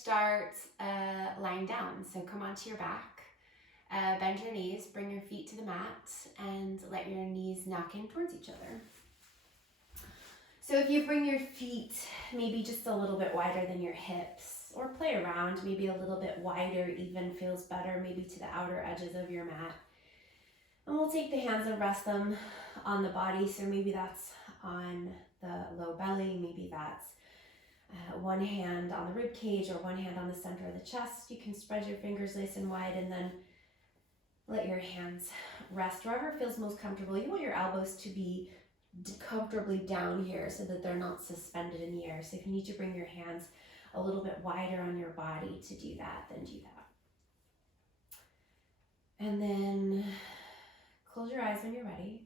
start lying down. So come onto your back, bend your knees, bring your feet to the mat, and let your knees knock in towards each other. So if you bring your feet maybe just a little bit wider than your hips, or play around, maybe a little bit wider even feels better, maybe to the outer edges of your mat. And we'll take the hands and rest them on the body. So maybe that's on the low belly, maybe that's one hand on the rib cage or one hand on the center of the chest. You can spread your fingers nice and wide and then let your hands rest wherever feels most comfortable. You want your elbows to be comfortably down here so that they're not suspended in the air. So if you need to bring your hands a little bit wider on your body to do that, then do that. And then close your eyes when you're ready.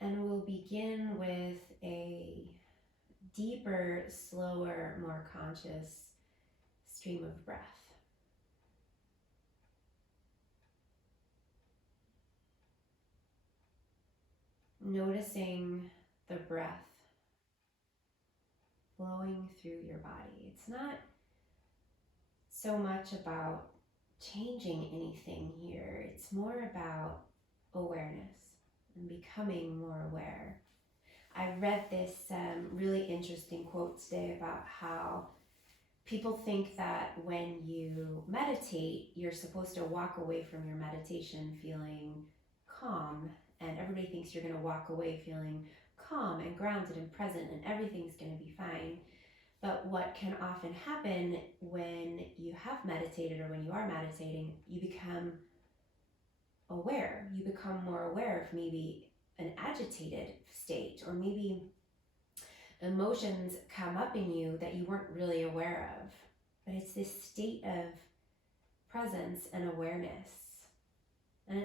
And we'll begin with a deeper, slower, more conscious stream of breath. Noticing the breath flowing through your body. It's not so much about changing anything here. It's more about awareness and becoming more aware. I read this really interesting quote today about how people think that when you meditate, you're supposed to walk away from your meditation feeling calm, and everybody thinks you're going to walk away feeling calm and grounded and present and everything's going to be fine. But what can often happen when you have meditated or when you are meditating, you become aware. You become more aware of maybe an agitated state, or maybe emotions come up in you that you weren't really aware of. But it's this state of presence and awareness. And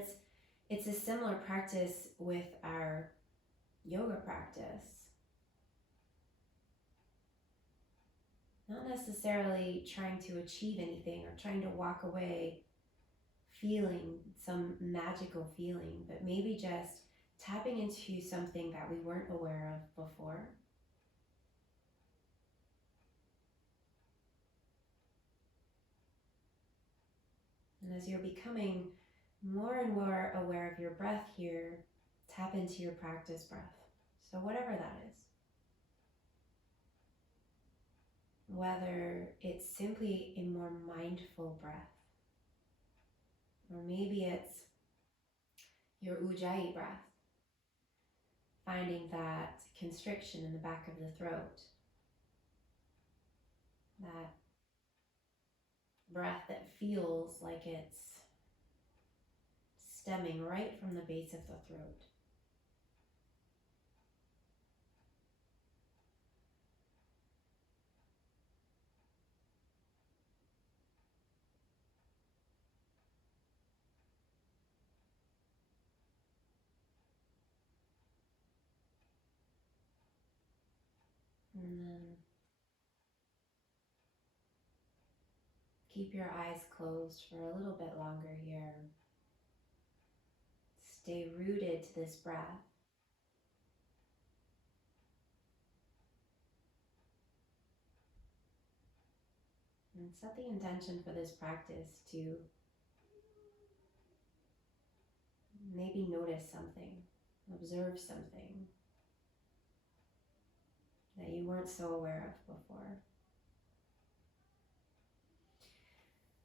it's a similar practice with our yoga practice. Not necessarily trying to achieve anything or trying to walk away feeling some magical feeling, but maybe just tapping into something that we weren't aware of before. And as you're becoming more and more aware of your breath here, tap into your practice breath. So whatever that is. Whether it's simply a more mindful breath, or maybe it's your Ujjayi breath, finding that constriction in the back of the throat, that breath that feels like it's stemming right from the base of the throat. And then keep your eyes closed for a little bit longer here. Stay rooted to this breath. And set the intention for this practice to maybe notice something, observe something that you weren't so aware of before.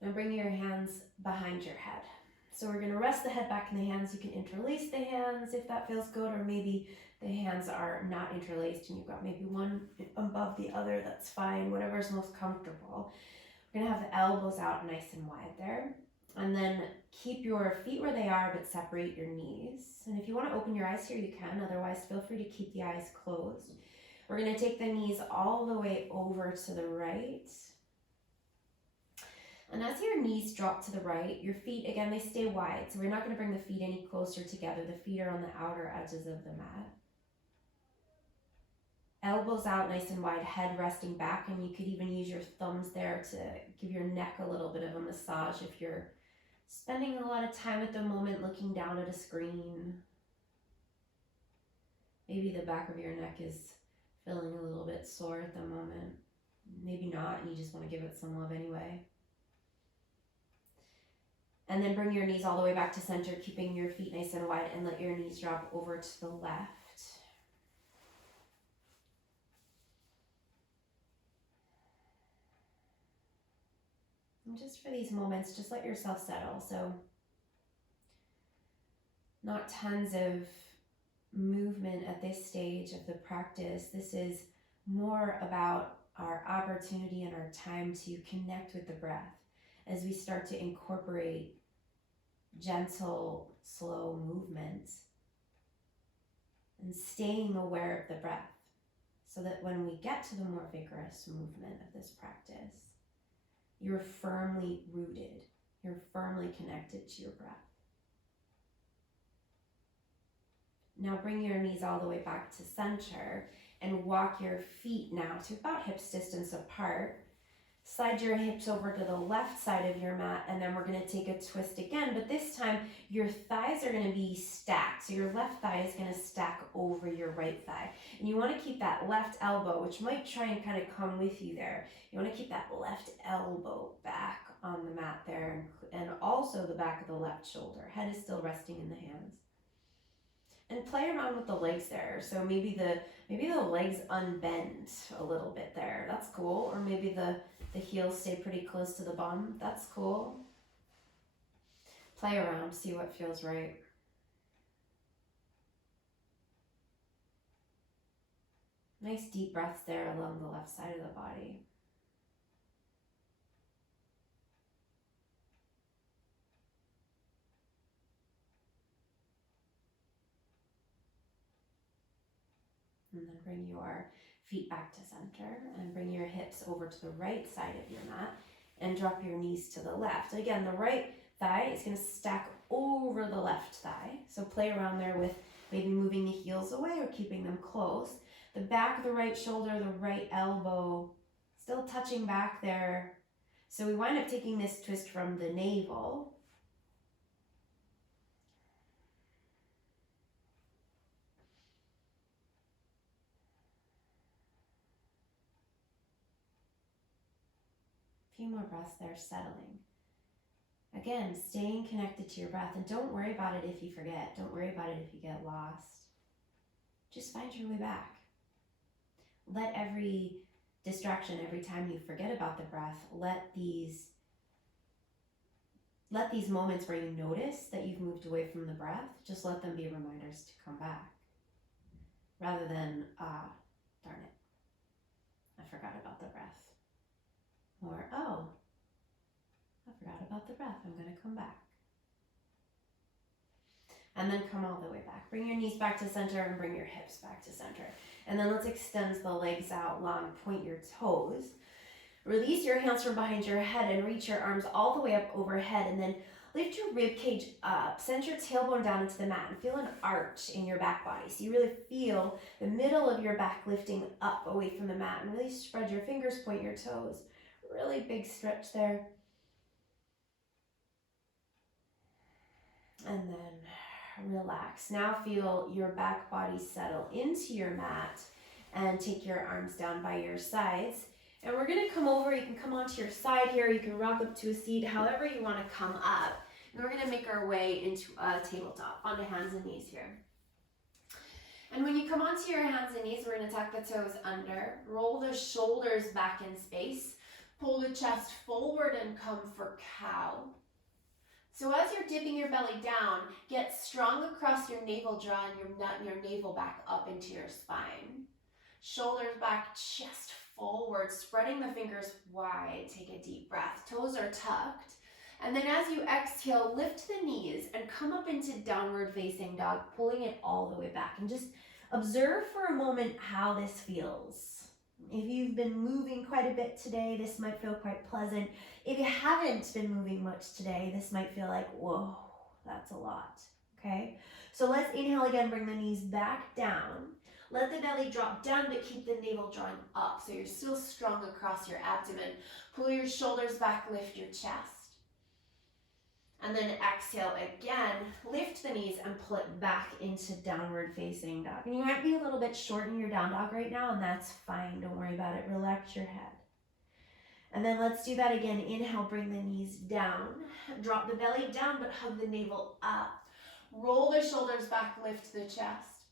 Now bring your hands behind your head. So we're going to rest the head back in the hands. You can interlace the hands if that feels good, or maybe the hands are not interlaced and you've got maybe one above the other. That's fine, whatever's most comfortable. We're going to have the elbows out nice and wide there. And then keep your feet where they are, but separate your knees. And if you want to open your eyes here, you can. Otherwise, feel free to keep the eyes closed. We're going to take the knees all the way over to the right. And as your knees drop to the right, your feet, again, they stay wide. So we're not going to bring the feet any closer together. The feet are on the outer edges of the mat. Elbows out nice and wide, head resting back, and you could even use your thumbs there to give your neck a little bit of a massage if you're spending a lot of time at the moment looking down at a screen. Maybe the back of your neck is feeling a little bit sore at the moment. Maybe not, and you just want to give it some love anyway. And then bring your knees all the way back to center, keeping your feet nice and wide, and let your knees drop over to the left. And just for these moments, just let yourself settle. So not tons of movement at this stage of the practice. This is more about our opportunity and our time to connect with the breath as we start to incorporate gentle, slow movements and staying aware of the breath, so that when we get to the more vigorous movement of this practice, you're firmly rooted, you're firmly connected to your breath. Now bring your knees all the way back to center and walk your feet now to about hips distance apart. Slide your hips over to the left side of your mat, and then we're going to take a twist again, but this time your thighs are going to be stacked. So your left thigh is going to stack over your right thigh. And you want to keep that left elbow, which might try and kind of come with you there. You want to keep that left elbow back on the mat there, and also the back of the left shoulder. Head is still resting in the hands. And play around with the legs there. So maybe the legs unbend a little bit there. That's cool. Or maybe the heels stay pretty close to the bum. That's cool. Play around, see what feels right. Nice deep breaths there along the left side of the body. And then bring your feet back to center and bring your hips over to the right side of your mat and drop your knees to the left. Again, the right thigh is going to stack over the left thigh. So play around there with maybe moving the heels away or keeping them close. The back of the right shoulder, the right elbow, still touching back there. So we wind up taking this twist from the navel. Few more breaths there, settling. Again, staying connected to your breath, and don't worry about it if you forget. Don't worry about it if you get lost. Just find your way back. Let every distraction, every time you forget about the breath, let these moments where you notice that you've moved away from the breath, just let them be reminders to come back. Rather than, darn it, I forgot about the breath. Or, oh, I forgot about the breath, I'm going to come back. And then come all the way back. Bring your knees back to center and bring your hips back to center. And then let's extend the legs out long, point your toes. Release your hands from behind your head and reach your arms all the way up overhead, and then lift your rib cage up. Send your tailbone down into the mat and feel an arch in your back body. So you really feel the middle of your back lifting up away from the mat, and really spread your fingers, point your toes. Really big stretch there. And then relax. Now feel your back body settle into your mat and take your arms down by your sides. And we're going to come over. You can come onto your side here. You can rock up to a seat, however you want to come up. And we're going to make our way into a tabletop, onto hands and knees here. And when you come onto your hands and knees, we're going to tuck the toes under. Roll the shoulders back in space. Pull the chest forward and come for cow. So as you're dipping your belly down, get strong across your navel, drawing your navel back up into your spine. Shoulders back, chest forward, spreading the fingers wide. Take a deep breath. Toes are tucked. And then as you exhale, lift the knees and come up into downward facing dog, pulling it all the way back. And just observe for a moment how this feels. If you've been moving quite a bit today, this might feel quite pleasant. If you haven't been moving much today, this might feel like, whoa, that's a lot, okay? So let's inhale again, bring the knees back down. Let the belly drop down, but keep the navel drawing up, so you're still strong across your abdomen. Pull your shoulders back, lift your chest. And then exhale again, lift the knees and pull it back into downward facing dog. And you might be a little bit short in your down dog right now, and that's fine. Don't worry about it. Relax your head. And then let's do that again. Inhale, bring the knees down. Drop the belly down, but hug the navel up. Roll the shoulders back, lift the chest.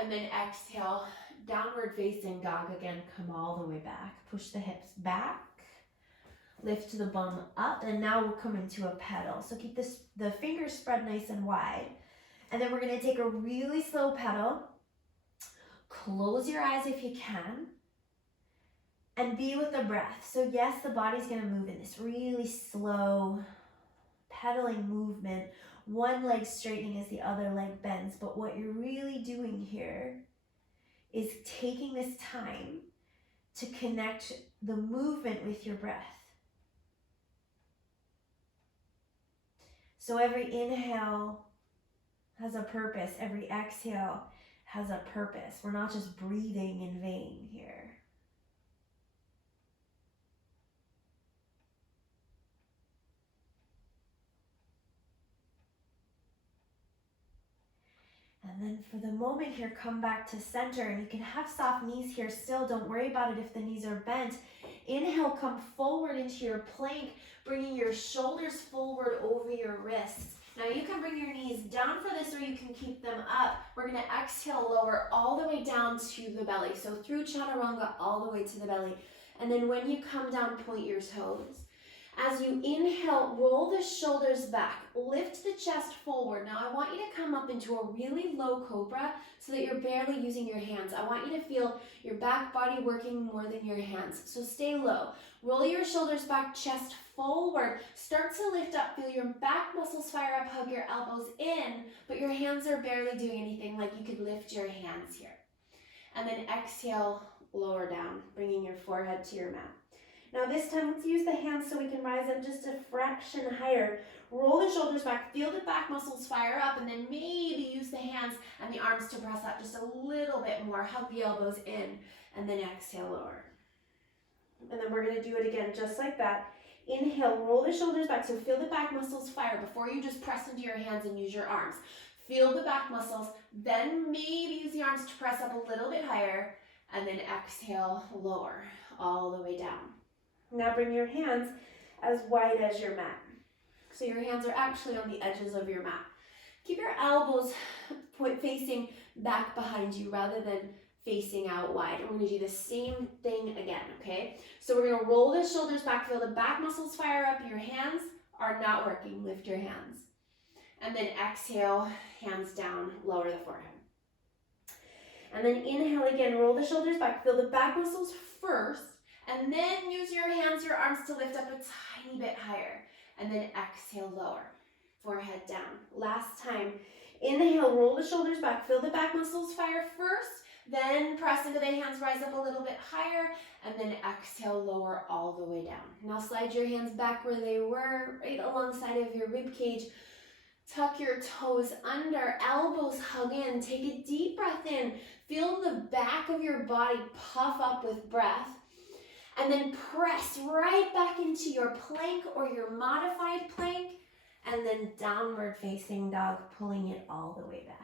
And then exhale, downward facing dog again. Come all the way back. Push the hips back. Lift the bum up. And now we'll come into a pedal. So keep the fingers spread nice and wide. And then we're going to take a really slow pedal. Close your eyes if you can. And be with the breath. So yes, the body's going to move in this really slow pedaling movement. One leg straightening as the other leg bends. But what you're really doing here is taking this time to connect the movement with your breath. So every inhale has a purpose. Every exhale has a purpose. We're not just breathing in vain here. And then for the moment here, come back to center. And you can have soft knees here still. Don't worry about it if the knees are bent. Inhale, come forward into your plank, bringing your shoulders forward over your wrists. Now you can bring your knees down for this or you can keep them up. We're going to exhale, lower all the way down to the belly. So through chaturanga all the way to the belly. And then when you come down, point your toes. As you inhale, roll the shoulders back, lift the chest forward. Now I want you to come up into a really low cobra so that you're barely using your hands. I want you to feel your back body working more than your hands. So stay low. Roll your shoulders back, chest forward. Start to lift up, feel your back muscles fire up, hug your elbows in, but your hands are barely doing anything, like you could lift your hands here. And then exhale, lower down, bringing your forehead to your mat. Now this time, let's use the hands so we can rise up just a fraction higher. Roll the shoulders back, feel the back muscles fire up, and then maybe use the hands and the arms to press up just a little bit more. Hug the elbows in, and then exhale, lower. And then we're gonna do it again, just like that. Inhale, roll the shoulders back, so feel the back muscles fire before you just press into your hands and use your arms. Feel the back muscles, then maybe use the arms to press up a little bit higher, and then exhale, lower, all the way down. Now bring your hands as wide as your mat. So your hands are actually on the edges of your mat. Keep your elbows facing back behind you rather than facing out wide. We're going to do the same thing again, okay? So we're going to roll the shoulders back, feel the back muscles fire up. Your hands are not working. Lift your hands. And then exhale, hands down, lower the forehead. And then inhale again, roll the shoulders back, feel the back muscles first. And then use your hands, your arms to lift up a tiny bit higher. And then exhale, lower. Forehead down. Last time. Inhale, roll the shoulders back. Feel the back muscles fire first. Then press into the hands, rise up a little bit higher. And then exhale, lower all the way down. Now slide your hands back where they were, right alongside of your rib cage. Tuck your toes under, elbows hug in. Take a deep breath in. Feel the back of your body puff up with breath. And then press right back into your plank or your modified plank. And then downward facing dog, pulling it all the way back.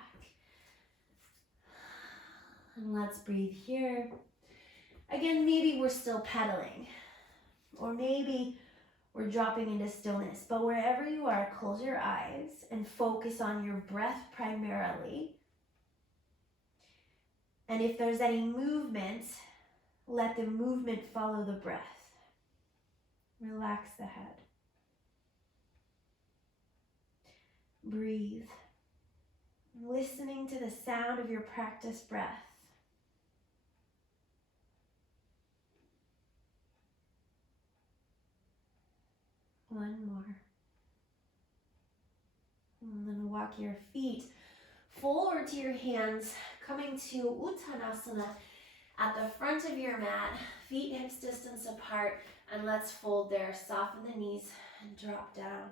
And let's breathe here. Again, maybe we're still pedaling. Or maybe we're dropping into stillness. But wherever you are, close your eyes and focus on your breath primarily. And if there's any movement, let the movement follow the breath. Relax the head. Breathe. Listening to the sound of your practice breath. One more. And then walk your feet forward to your hands, coming to Uttanasana. At the front of your mat, feet hips distance apart, and let's fold there. Soften the knees and drop down.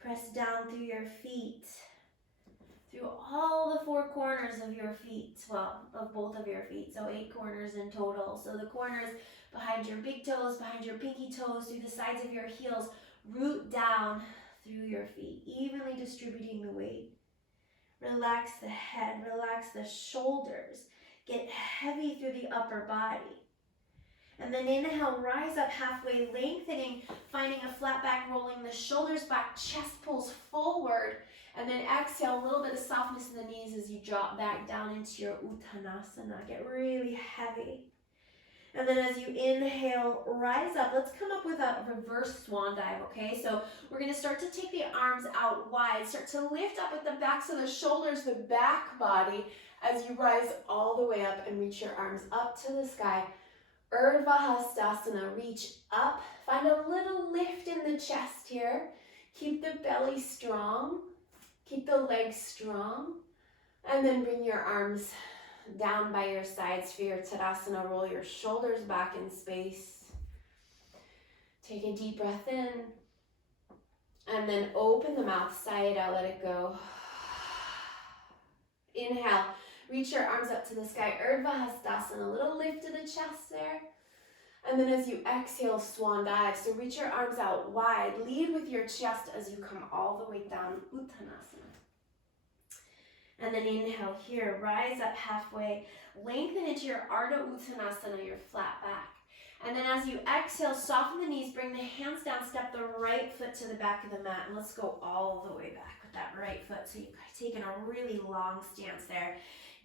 Press down through your feet, through all the four corners of your feet, well, of both of your feet, so 8 corners in total. So the corners behind your big toes, behind your pinky toes, through the sides of your heels, root down through your feet, evenly distributing the weight. Relax the head, relax the shoulders. Get heavy through the upper body. And then inhale, rise up halfway, lengthening, finding a flat back, rolling the shoulders back, chest pulls forward. And then exhale, a little bit of softness in the knees as you drop back down into your Uttanasana. Get really heavy. And then as you inhale, rise up. Let's come up with a reverse swan dive, okay? So we're going to start to take the arms out wide. Start to lift up with the backs of the shoulders, the back body, as you rise all the way up and reach your arms up to the sky. Urdhva Hastasana, reach up. Find a little lift in the chest here. Keep the belly strong. Keep the legs strong. And then bring your arms down by your sides for your Tadasana. Roll your shoulders back in space. Take a deep breath in. And then open the mouth, side out, let it go. Inhale, reach your arms up to the sky. Urdhva Hastasana, a little lift to the chest there. And then as you exhale, swan dive. So reach your arms out wide. Lead with your chest as you come all the way down, Uttanasana. And then inhale here, rise up halfway, lengthen into your Ardha Uttanasana, your flat back. And then as you exhale, soften the knees, bring the hands down, step the right foot to the back of the mat, and let's go all the way back with that right foot. So you've taken a really long stance there.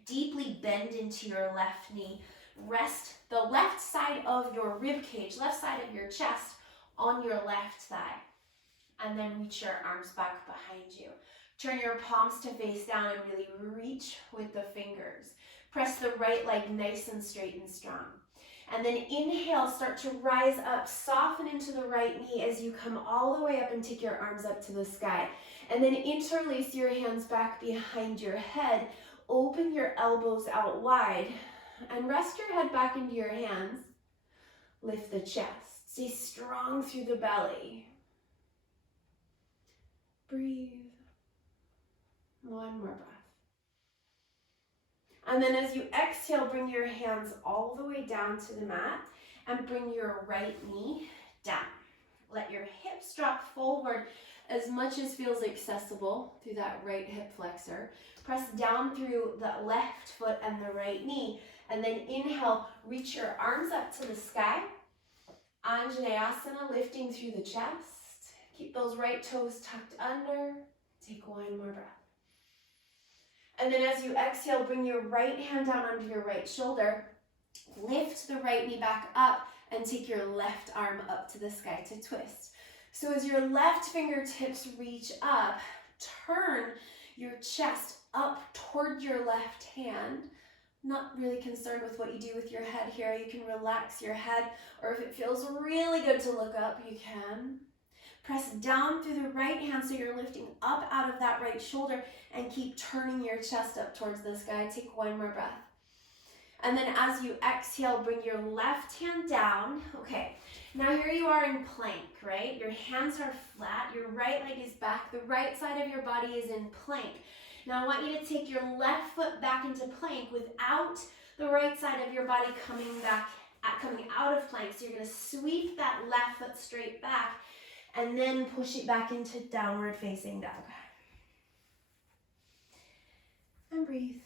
Deeply bend into your left knee. Rest the left side of your rib cage, left side of your chest on your left thigh. And then reach your arms back behind you. Turn your palms to face down and really reach with the fingers. Press the right leg nice and straight and strong. And then inhale, start to rise up, soften into the right knee as you come all the way up and take your arms up to the sky. And then interlace your hands back behind your head. Open your elbows out wide and rest your head back into your hands. Lift the chest. Stay strong through the belly. Breathe. One more breath. And then as you exhale, bring your hands all the way down to the mat and bring your right knee down. Let your hips drop forward as much as feels accessible through that right hip flexor. Press down through the left foot and the right knee. And then inhale, reach your arms up to the sky. Anjaneyasana, lifting through the chest. Keep those right toes tucked under. Take one more breath. And then as you exhale, bring your right hand down under your right shoulder. Lift the right knee back up and take your left arm up to the sky to twist. So as your left fingertips reach up, turn your chest up toward your left hand. Not really concerned with what you do with your head here. You can relax your head, or if it feels really good to look up, you can. Press down through the right hand so you're lifting up out of that right shoulder and keep turning your chest up towards the sky. Take one more breath. And then as you exhale, bring your left hand down. Okay, now here you are in plank, right? Your hands are flat, your right leg is back, the right side of your body is in plank. Now I want you to take your left foot back into plank without the right side of your body coming out of plank. So you're gonna sweep that left foot straight back and then push it back into downward facing dog. And breathe.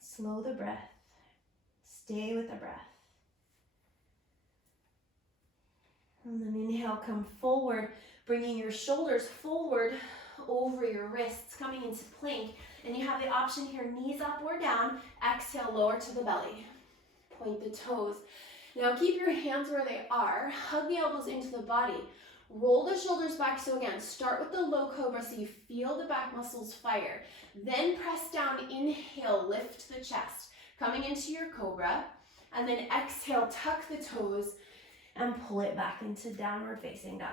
Slow the breath. Stay with the breath. And then inhale, come forward, bringing your shoulders forward over your wrists, coming into plank. And you have the option here, knees up or down. Exhale, lower to the belly. Point the toes. Now keep your hands where they are. Hug the elbows into the body. Roll the shoulders back. So again, start with the low cobra so you feel the back muscles fire. Then press down, inhale, lift the chest. Coming into your cobra. And then exhale, tuck the toes and pull it back into downward facing dog.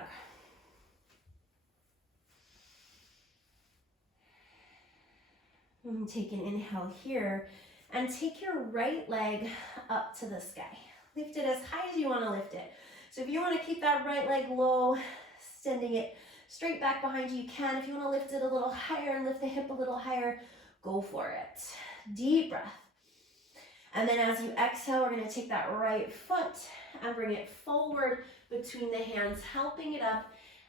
And take an inhale here and take your right leg up to the sky. Lift it as high as you want to lift it. So if you want to keep that right leg low, sending it straight back behind you, you can. If you want to lift it a little higher and lift the hip a little higher, go for it. Deep breath. And then as you exhale, we're going to take that right foot and bring it forward between the hands, helping it up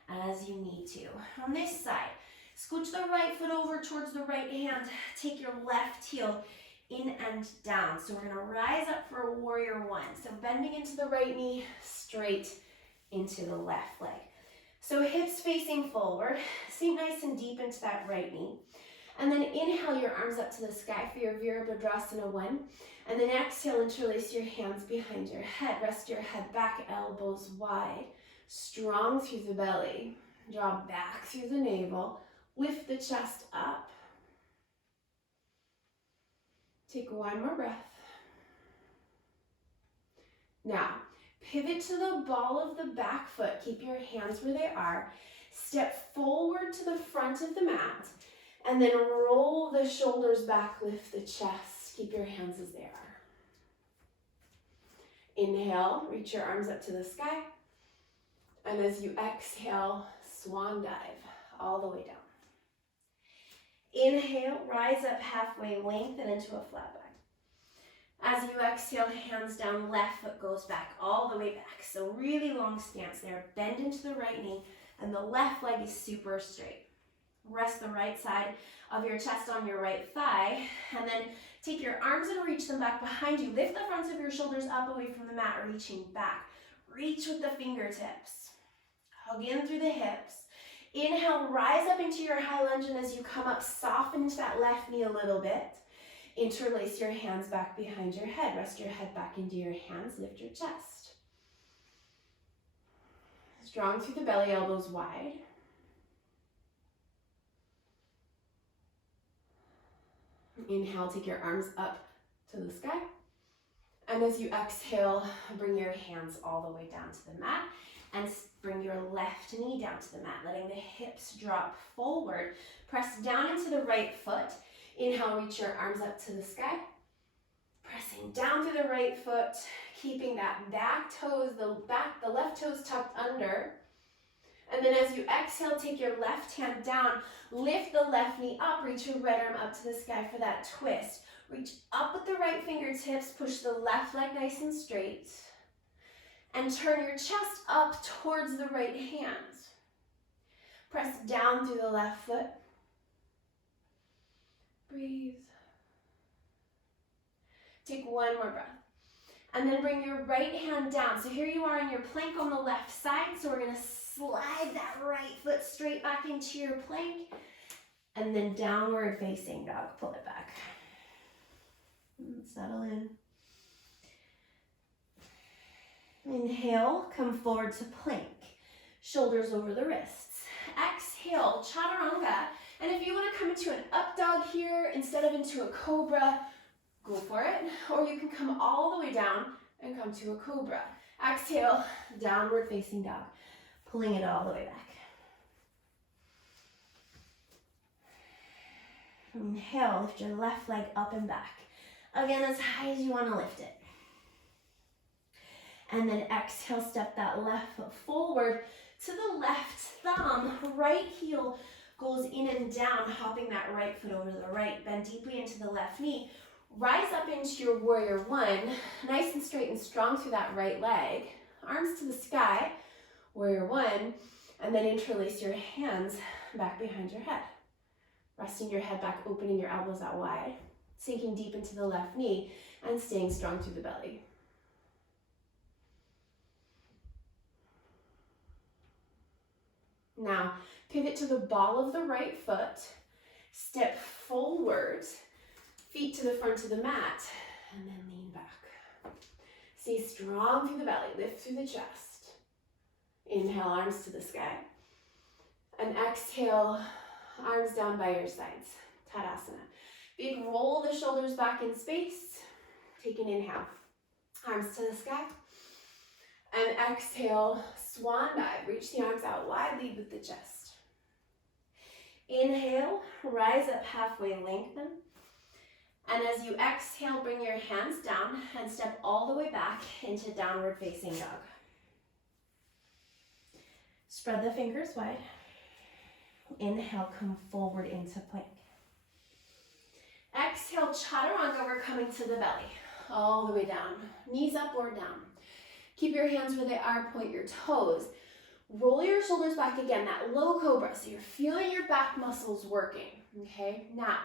as you need to. On this side, scooch the right foot over towards the right hand. Take your left heel in and down. So we're gonna rise up for warrior one. So bending into the right knee, straight into the left leg. So hips facing forward, sink nice and deep into that right knee. And then inhale your arms up to the sky for your Virabhadrasana 1. And then exhale, interlace your hands behind your head. Rest your head back, elbows wide. Strong through the belly. Draw back through the navel. Lift the chest up. Take one more breath. Now, pivot to the ball of the back foot. Keep your hands where they are. Step forward to the front of the mat. And then roll the shoulders back, lift the chest. Keep your hands as they are. Inhale, reach your arms up to the sky. And as you exhale, swan dive all the way down. Inhale, rise up halfway, lengthen into a flat back. As you exhale, hands down, left foot goes back all the way back. So really long stance there. Bend into the right knee, and the left leg is super straight. Rest the right side of your chest on your right thigh, and then take your arms and reach them back behind you. Lift the fronts of your shoulders up away from the mat, reaching back. Reach with the fingertips. Hug in through the hips. Inhale, rise up into your high lunge, and as you come up, soften into that left knee a little bit. Interlace your hands back behind your head. Rest your head back into your hands. Lift your chest. Strong through the belly, elbows wide. Inhale, take your arms up to the sky. And as you exhale, bring your hands all the way down to the mat. And bring your left knee down to the mat, letting the hips drop forward. Press down into the right foot. Inhale, reach your arms up to the sky. Pressing down through the right foot, keeping that back toes, the left toes tucked under. And then as you exhale, take your left hand down, lift the left knee up, reach your right arm up to the sky for that twist. Reach up with the right fingertips, push the left leg nice and straight. And turn your chest up towards the right hand. Press down through the left foot. Breathe. Take one more breath. And then bring your right hand down. So here you are in your plank on the left side. So we're going to slide that right foot straight back into your plank. And then downward facing dog. Pull it back. Settle in. Inhale, come forward to plank. Shoulders over the wrists. Exhale, chaturanga. And if you want to come into an up dog here instead of into a cobra, go for it. Or you can come all the way down and come to a cobra. Exhale, downward facing dog. Pulling it all the way back. Inhale, lift your left leg up and back. Again, as high as you want to lift it. And then exhale, step that left foot forward to the left thumb. Right heel goes in and down, hopping that right foot over to the right. Bend deeply into the left knee. Rise up into your warrior one. Nice and straight and strong through that right leg. Arms to the sky. Warrior one. And then interlace your hands back behind your head. Resting your head back, opening your elbows out wide. Sinking deep into the left knee and staying strong through the belly. Now, pivot to the ball of the right foot, step forward, feet to the front of the mat, and then lean back. Stay strong through the belly, lift through the chest. Inhale, arms to the sky. And exhale, arms down by your sides, Tadasana. Big roll the shoulders back in space. Take an inhale, arms to the sky. And exhale, swan dive. Reach the arms out wide, lead with the chest. Inhale, rise up halfway, lengthen. And as you exhale, bring your hands down and step all the way back into downward facing dog. Spread the fingers wide. Inhale, come forward into plank. Exhale, chaturanga, we're coming to the belly. All the way down. Knees up or down. Keep your hands where they are, point your toes. Roll your shoulders back again, that low cobra. So you're feeling your back muscles working, okay? Now,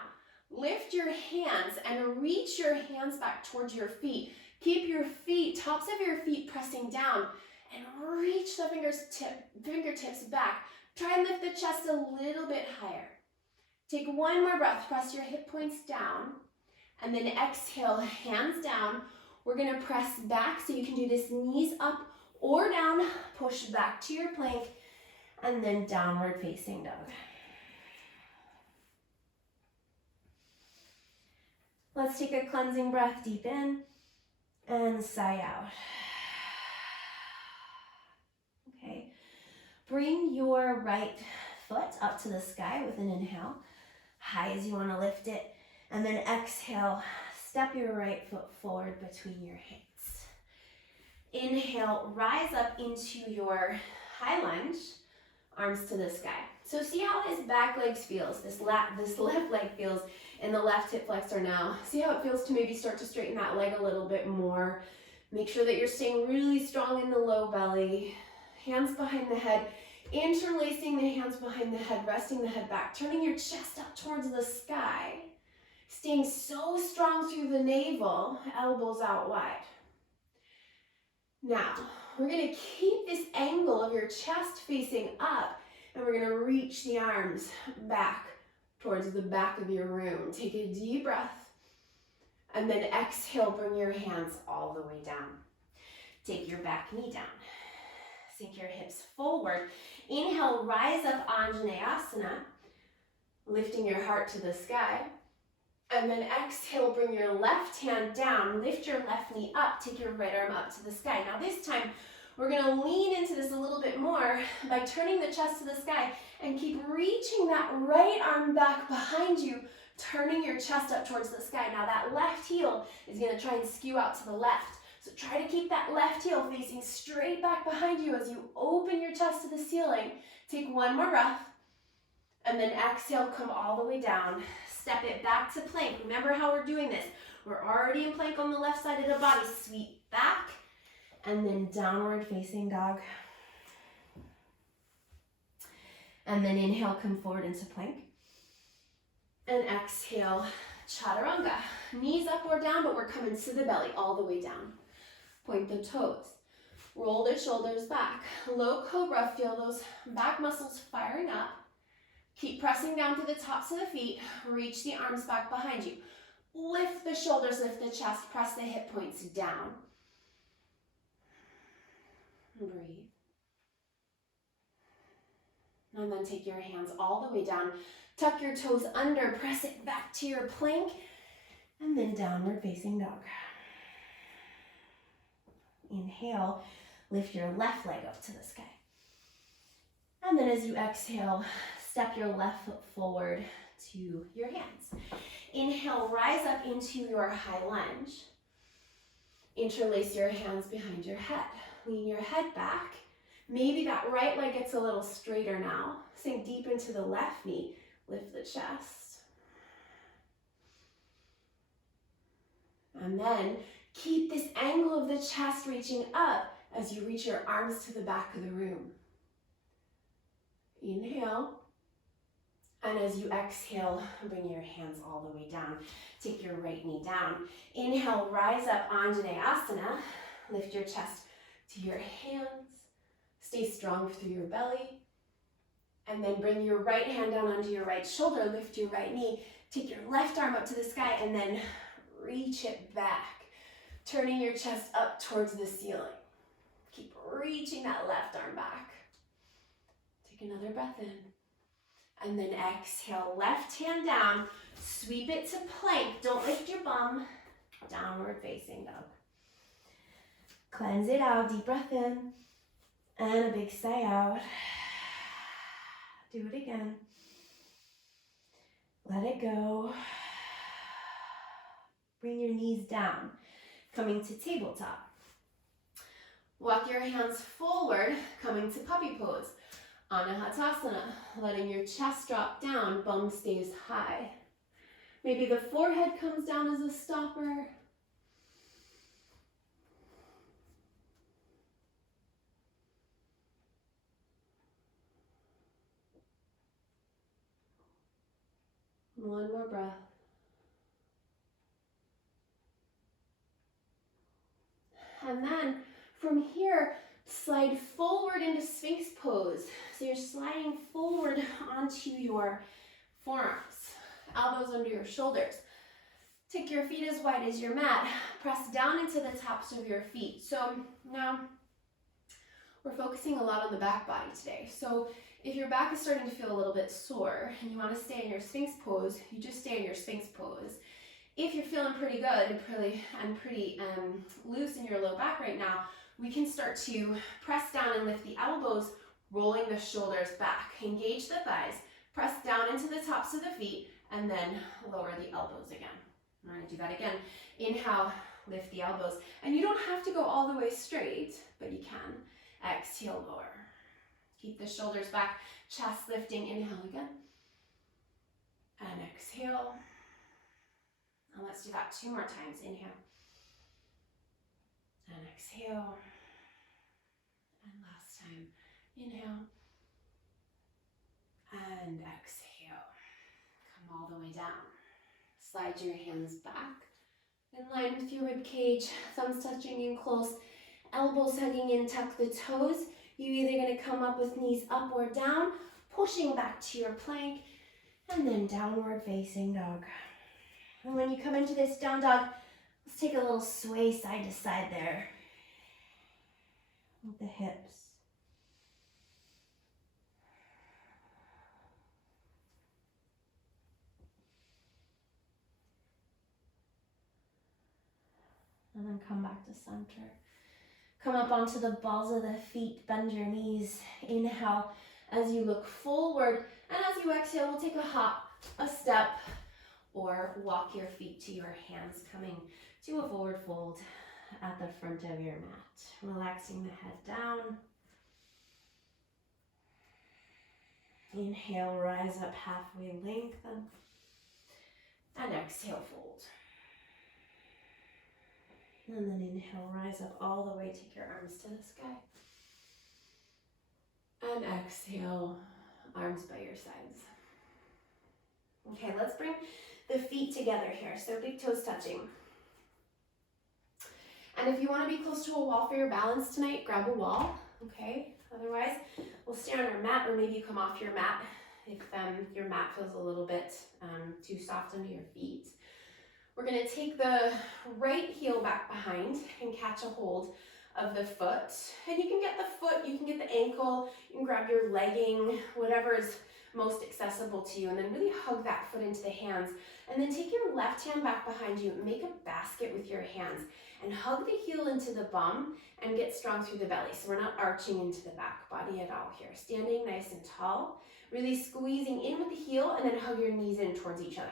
Lift your hands and reach your hands back towards your feet. Keep your feet, tops of your feet pressing down, and reach the fingertips back. Try and lift the chest a little bit higher. Take one more breath. Press your hip points down, and then exhale, hands down. We're going to press back, so you can do this knees up or down. Push back to your plank, and then downward facing dog. Let's take a cleansing breath deep in and sigh out. Okay. Bring your right foot up to the sky with an inhale, high as you want to lift it, and then exhale, step your right foot forward between your hips. Inhale, rise up into your high lunge, arms to the sky. So see how this back leg feels, this left leg feels in the left hip flexor now. See how it feels to maybe start to straighten that leg a little bit more. Make sure that you're staying really strong in the low belly. Hands behind the head, interlacing the hands behind the head, resting the head back, turning your chest up towards the sky. Staying so strong through the navel, elbows out wide. Now, we're going to keep this angle of your chest facing up, and we're going to reach the arms back towards the back of your room. Take a deep breath, and then exhale, bring your hands all the way down. Take your back knee down. Sink your hips forward. Inhale, rise up, Anjaneyasana, lifting your heart to the sky. And then exhale, bring your left hand down, lift your left knee up, take your right arm up to the sky. Now this time, we're gonna lean into this a little bit more by turning the chest to the sky and keep reaching that right arm back behind you, turning your chest up towards the sky. Now that left heel is gonna try and skew out to the left. So try to keep that left heel facing straight back behind you as you open your chest to the ceiling. Take one more breath, and then exhale, come all the way down. Step it back to plank. Remember how we're doing this. We're already in plank on the left side of the body. Sweep back, and then downward facing dog. And then inhale, come forward into plank. And exhale, chaturanga. Knees up or down, but we're coming to the belly all the way down. Point the toes. Roll the shoulders back. Low cobra, feel those back muscles firing up. Keep pressing down through the tops of the feet. Reach the arms back behind you. Lift the shoulders, lift the chest, press the hip points down. Breathe. And then take your hands all the way down. Tuck your toes under, press it back to your plank, and then downward facing dog. Inhale, lift your left leg up to the sky. And then as you exhale, step your left foot forward to your hands. Inhale, rise up into your high lunge. Interlace your hands behind your head. Lean your head back. Maybe that right leg gets a little straighter now. Sink deep into the left knee. Lift the chest. And then keep this angle of the chest reaching up as you reach your arms to the back of the room. Inhale. And as you exhale, bring your hands all the way down. Take your right knee down. Inhale, rise up, Anjaneyasana. Lift your chest to your hands. Stay strong through your belly. And then bring your right hand down onto your right shoulder. Lift your right knee. Take your left arm up to the sky and then reach it back. Turning your chest up towards the ceiling. Keep reaching that left arm back. Take another breath in. And then exhale, left hand down. Sweep it to plank. Don't lift your bum. Downward facing dog. Cleanse it out. Deep breath in. And a big sigh out. Do it again. Let it go. Bring your knees down. Coming to tabletop. Walk your hands forward, coming to puppy pose. Anahatasana, letting your chest drop down, bum stays high. Maybe the forehead comes down as a stopper. One more breath. And then from here, slide forward into Sphinx pose. So you're sliding forward onto your forearms, elbows under your shoulders. Take your feet as wide as your mat. Press down into the tops of your feet. So now we're focusing a lot on the back body today. So if your back is starting to feel a little bit sore and you want to stay in your Sphinx pose, you just stay in your Sphinx pose. If you're feeling pretty good and pretty loose in your low back right now, we can start to press down and lift the elbows, rolling the shoulders back. Engage the thighs, press down into the tops of the feet, and then lower the elbows again. I'm going to do that again. Inhale, lift the elbows. And you don't have to go all the way straight, but you can. Exhale, lower. Keep the shoulders back, chest lifting. Inhale again. And exhale. And let's do that 2 more times. Inhale. And exhale. And last time. Inhale. And exhale. Come all the way down. Slide your hands back. In line with your rib cage. Thumbs touching in close. Elbows hugging in. Tuck the toes. You're either going to come up with knees up or down. Pushing back to your plank. And then downward facing dog. And when you come into this down dog, let's take a little sway side to side there with the hips. And then come back to center. Come up onto the balls of the feet, bend your knees. Inhale as you look forward. And as you exhale, we'll take a hop, a step, or walk your feet to your hands, coming to a forward fold at the front of your mat. Relaxing the head down. Inhale, rise up halfway, lengthen. And exhale, fold. And then inhale, rise up all the way, take your arms to the sky. And exhale, arms by your sides. Okay, let's bring the feet together here. So big toes touching. And if you want to be close to a wall for your balance tonight, grab a wall, okay? Otherwise, we'll stay on our mat, or maybe you come off your mat if your mat feels a little bit too soft under your feet. We're going to take the right heel back behind and catch a hold of the foot. And you can get the foot, you can get the ankle, you can grab your legging, whatever is most accessible to you, and then really hug that foot into the hands. And then take your left hand back behind you, make a basket with your hands, and hug the heel into the bum and get strong through the belly. So we're not arching into the back body at all here. Standing nice and tall, really squeezing in with the heel, and then hug your knees in towards each other.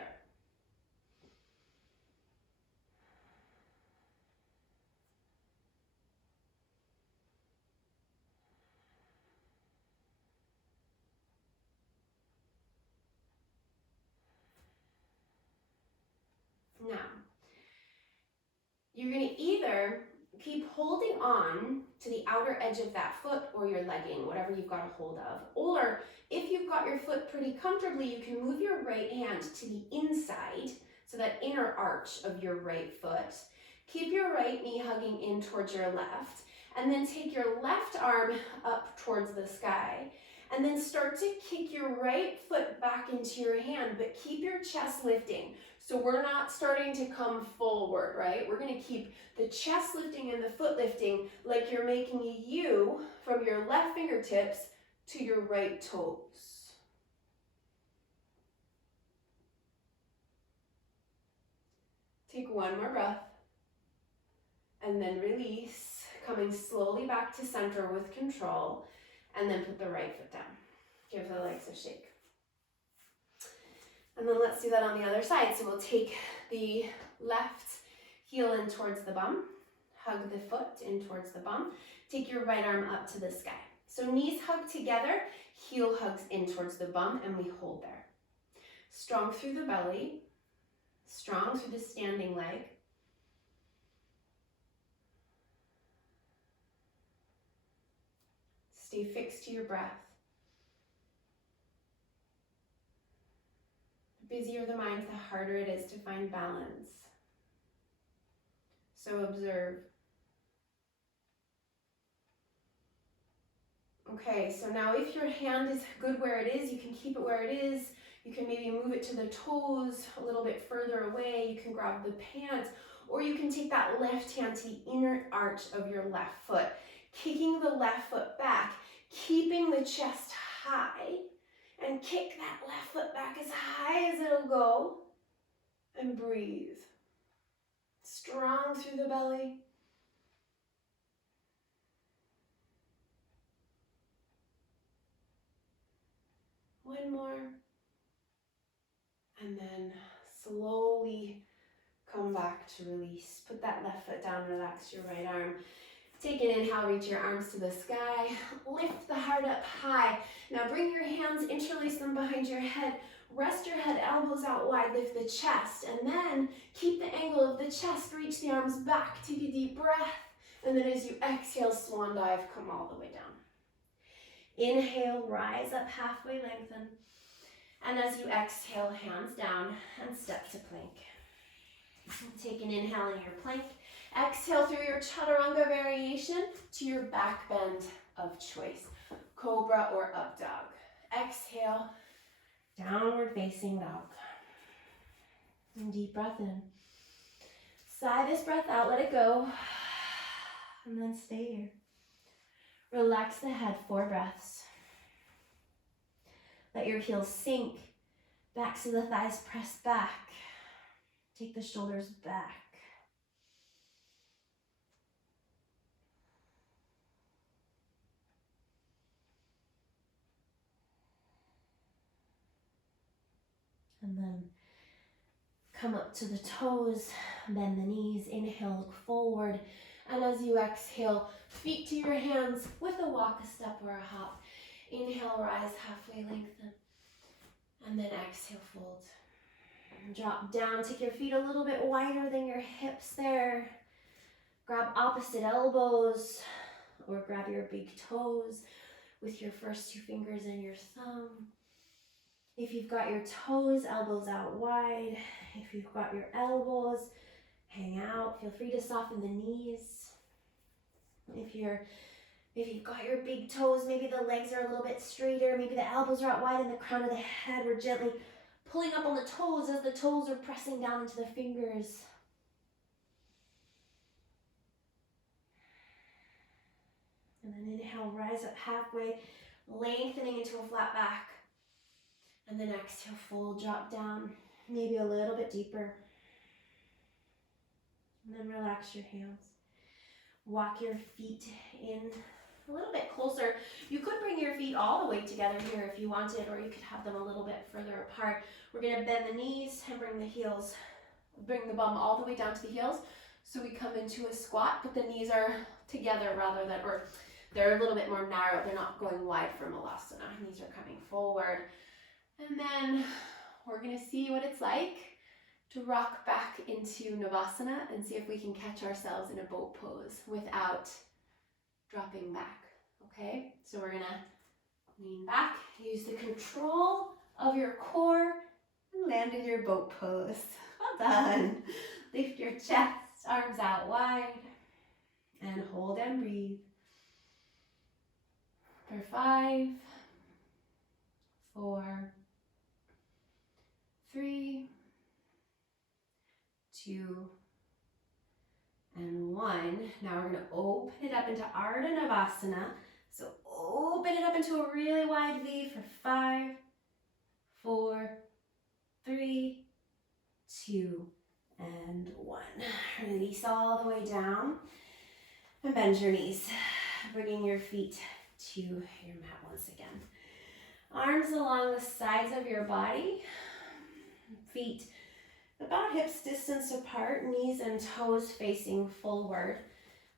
Now, you're going to either keep holding on to the outer edge of that foot or your legging, whatever you've got a hold of. Or if you've got your foot pretty comfortably, you can move your right hand to the inside, so that inner arch of your right foot. Keep your right knee hugging in towards your left, and then take your left arm up towards the sky. And then start to kick your right foot back into your hand, but keep your chest lifting. So we're not starting to come forward, right? We're going to keep the chest lifting and the foot lifting like you're making a U from your left fingertips to your right toes. Take one more breath. And then release, coming slowly back to center with control. And then put the right foot down. Give the legs a shake. And then let's do that on the other side. So we'll take the left heel in towards the bum. Hug the foot in towards the bum. Take your right arm up to the sky. So knees hug together, heel hugs in towards the bum, and we hold there. Strong through the belly. Strong through the standing leg. Stay fixed to your breath. The busier the mind, the harder it is to find balance. So observe. Okay, so now if your hand is good where it is, you can keep it where it is. You can maybe move it to the toes a little bit further away. You can grab the pants, or you can take that left hand to the inner arch of your left foot, kicking the left foot back, keeping the chest high, and kick that left foot back as high as it'll go, and breathe. Strong through the belly. One more. And then slowly come back to release. Put that left foot down, relax your right arm. Take an inhale, reach your arms to the sky. Lift the heart up high. Now bring your hands, interlace them behind your head. Rest your head, elbows out wide, lift the chest. And then keep the angle of the chest, reach the arms back, take a deep breath. And then as you exhale, swan dive, come all the way down. Inhale, rise up halfway, lengthen. And as you exhale, hands down and step to plank. Take an inhale in your plank. Exhale through your chaturanga variation to your back bend of choice. Cobra or up dog. Exhale, downward facing dog. And deep breath in. Sigh this breath out, let it go. And then stay here. Relax the head, 4 breaths. Let your heels sink. Backs of the thighs press back. Take the shoulders back. And then come up to the toes, bend the knees, inhale, look forward. And as you exhale, feet to your hands with a walk, a step, or a hop. Inhale, rise, halfway lengthen. And then exhale, fold. And drop down, take your feet a little bit wider than your hips there. Grab opposite elbows or grab your big toes with your first 2 fingers and your thumb. If you've got your toes, elbows out wide. If you've got your elbows, hang out. Feel free to soften the knees. If you've got your big toes, maybe the legs are a little bit straighter, maybe the elbows are out wide and the crown of the head. We're gently pulling up on the toes as the toes are pressing down into the fingers. And then inhale, rise up halfway, lengthening into a flat back. And then exhale, fold, drop down, maybe a little bit deeper. And then relax your hands. Walk your feet in a little bit closer. You could bring your feet all the way together here if you wanted, or you could have them a little bit further apart. We're gonna bend the knees and bring the bum all the way down to the heels. So we come into a squat, but the knees are together or they're a little bit more narrow. They're not going wide for Malasana. Knees are coming forward. And then we're gonna see what it's like to rock back into Navasana and see if we can catch ourselves in a boat pose without dropping back, okay? So we're gonna lean back, use the control of your core, and land in your boat pose. Well done. Lift your chest, arms out wide, and hold and breathe. For 5, 4, 3, 2, and 1. Now we're going to open it up into Ardha Navasana. So open it up into a really wide V for 5, 4, 3, 2, and 1. Release all the way down and bend your knees, bringing your feet to your mat once again. Arms along the sides of your body, feet about hips distance apart, knees and toes facing forward.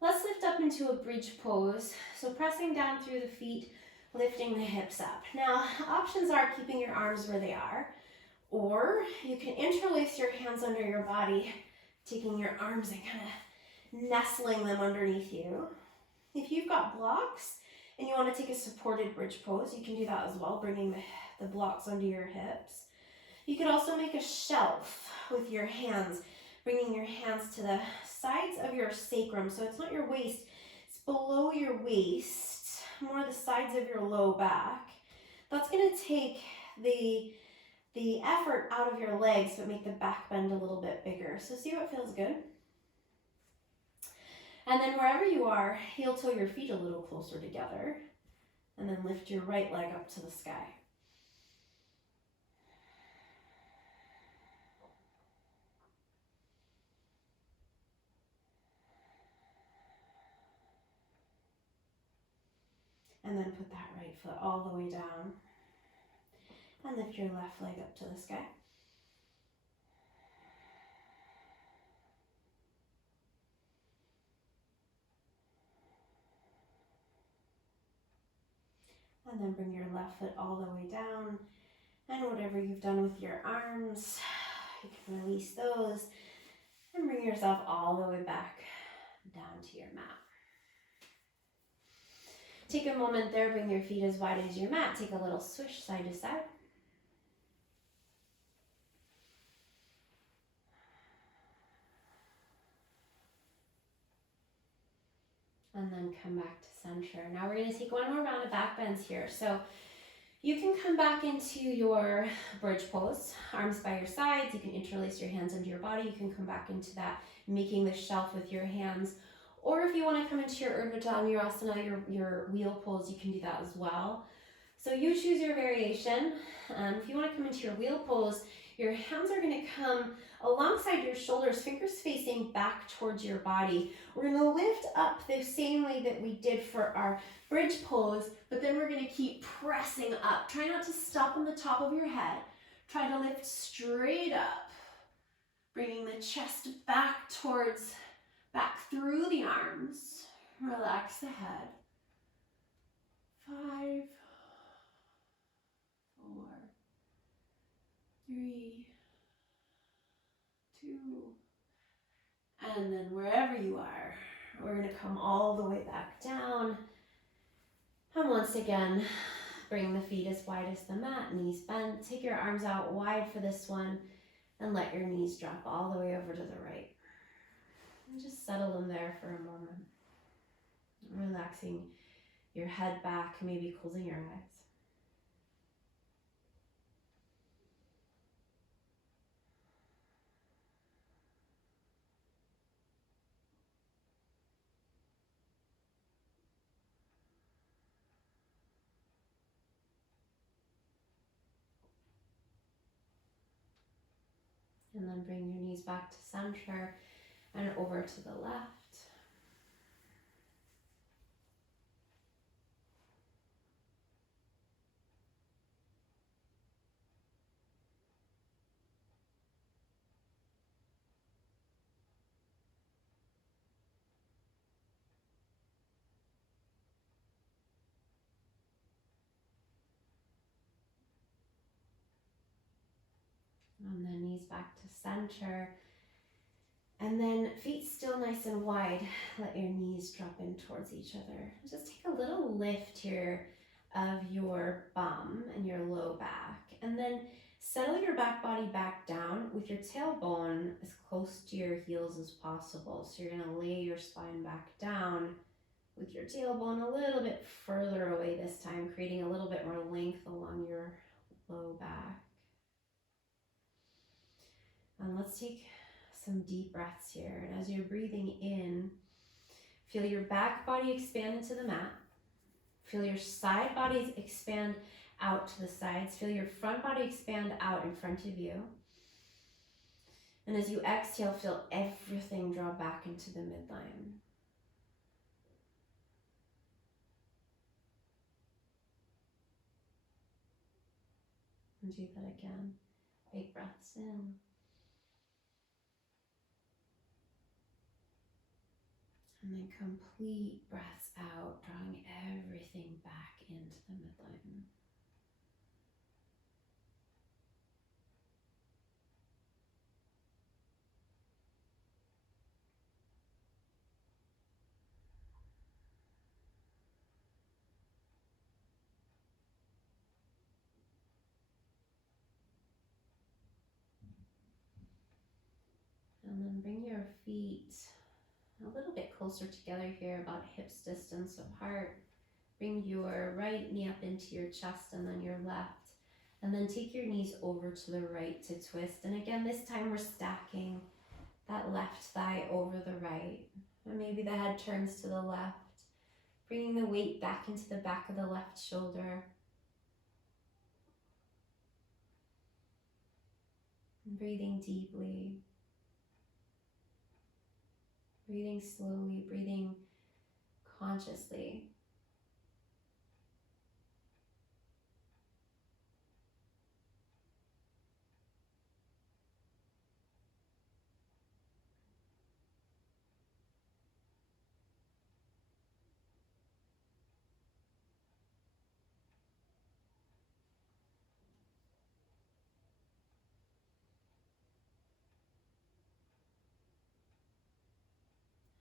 Let's lift up into a bridge pose. So pressing down through the feet, lifting the hips up. Now, options are keeping your arms where they are, or you can interlace your hands under your body, taking your arms and kind of nestling them underneath you. If you've got blocks and you want to take a supported bridge pose, you can do that as well, bringing the blocks under your hips. You could also make a shelf with your hands, bringing your hands to the sides of your sacrum. So it's not your waist, it's below your waist. more the sides of your low back. That's going to take the effort out of your legs, but make the back bend a little bit bigger. So see what feels good. And then wherever you are, heel toe your feet a little closer together. And then lift your right leg up to the sky. And then put that right foot all the way down. And lift your left leg up to the sky. And then bring your left foot all the way down. And whatever you've done with your arms, you can release those and bring yourself all the way back down to your mat. Take a moment there, bring your feet as wide as your mat. Take a little swish side to side. And then come back to center. Now we're going to take one more round of back bends here. So you can come back into your bridge pose, arms by your sides. You can interlace your hands into your body. You can come back into that, making the shelf with your hands. Or if you want to come into your Urdhva Dhanurasana, your wheel pose, you can do that as well. So you choose your variation. If you want to come into your wheel pose, your hands are going to come alongside your shoulders, fingers facing back towards your body. We're going to lift up the same way that we did for our bridge pose, but then we're going to keep pressing up. Try not to stop on the top of your head. Try to lift straight up, bringing the chest back through the arms. Relax the head. 5, 4, 3, 2, and then wherever you are, we're going to come all the way back down. And once again, bring the feet as wide as the mat, knees bent. Take your arms out wide for this one and let your knees drop all the way over to the right. And just settle them there for a moment. Relaxing your head back, maybe closing your eyes. And then bring your knees back to center and over to the left. And then knees back to center. And then feet still nice and wide. Let your knees drop in towards each other. Just take a little lift here of your bum and your low back. And then settle your back body back down with your tailbone as close to your heels as possible. So you're going to lay your spine back down with your tailbone a little bit further away this time, creating a little bit more length along your low back. And let's take some deep breaths here. And as you're breathing in, feel your back body expand into the mat. Feel your side bodies expand out to the sides. Feel your front body expand out in front of you. And as you exhale, feel everything draw back into the midline. And do that again. Big breaths in. And then complete breaths out, drawing everything back into the midline. And then bring your feet a little bit closer together here, about hips distance apart. Bring your right knee up into your chest and then your left. And then take your knees over to the right to twist. And again, this time we're stacking that left thigh over the right. And maybe the head turns to the left. Bringing the weight back into the back of the left shoulder. And breathing deeply. Breathing slowly, breathing consciously.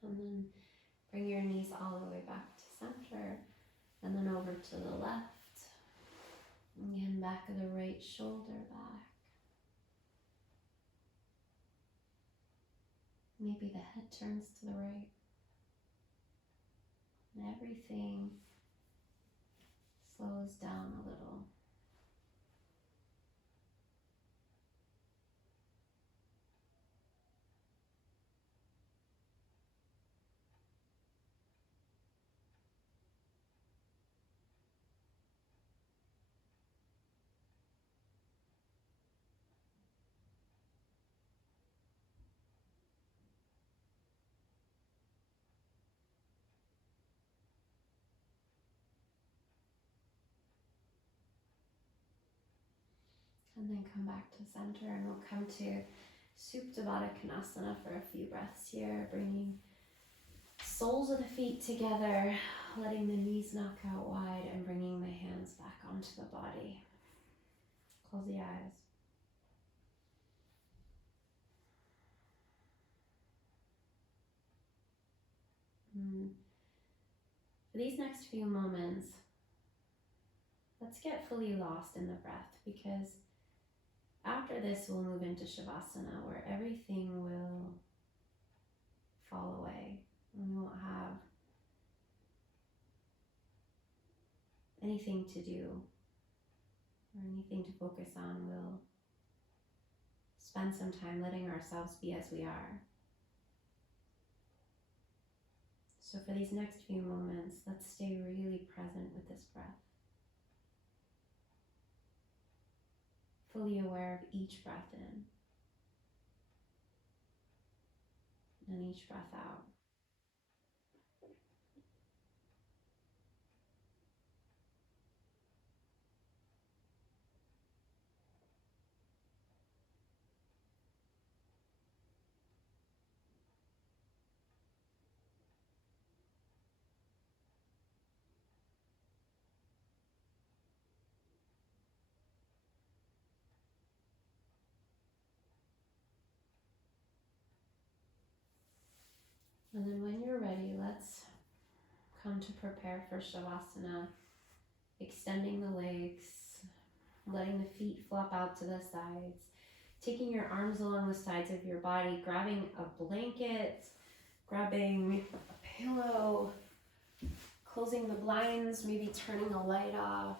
And then bring your knees all the way back to center. And then over to the left. Again, back of the right shoulder back. Maybe the head turns to the right. And everything slows down a little. And then come back to center, and we'll come to Supta Konasana for a few breaths here, bringing soles of the feet together, letting the knees knock out wide, and bringing the hands back onto the body. Close the eyes. For these next few moments, let's get fully lost in the breath, because after this we'll move into Shavasana, where everything will fall away. We won't have anything to do or anything to focus on. We'll spend some time letting ourselves be as we are. So for these next few moments, let's stay really present with this breath. Fully aware of each breath in and each breath out. And then when you're ready, let's come to prepare for Shavasana, extending the legs, letting the feet flop out to the sides, taking your arms along the sides of your body, grabbing a blanket, grabbing a pillow, closing the blinds, maybe turning a light off.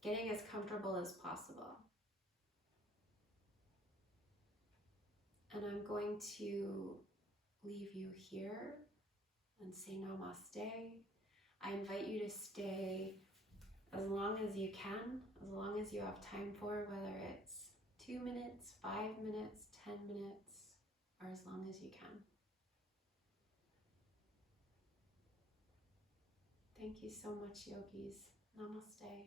Getting as comfortable as possible. And I'm going to leave you here and say namaste. I invite you to stay as long as you can, as long as you have time for, whether it's 2 minutes, 5 minutes, 10 minutes, or as long as you can. Thank you so much, yogis. Namaste.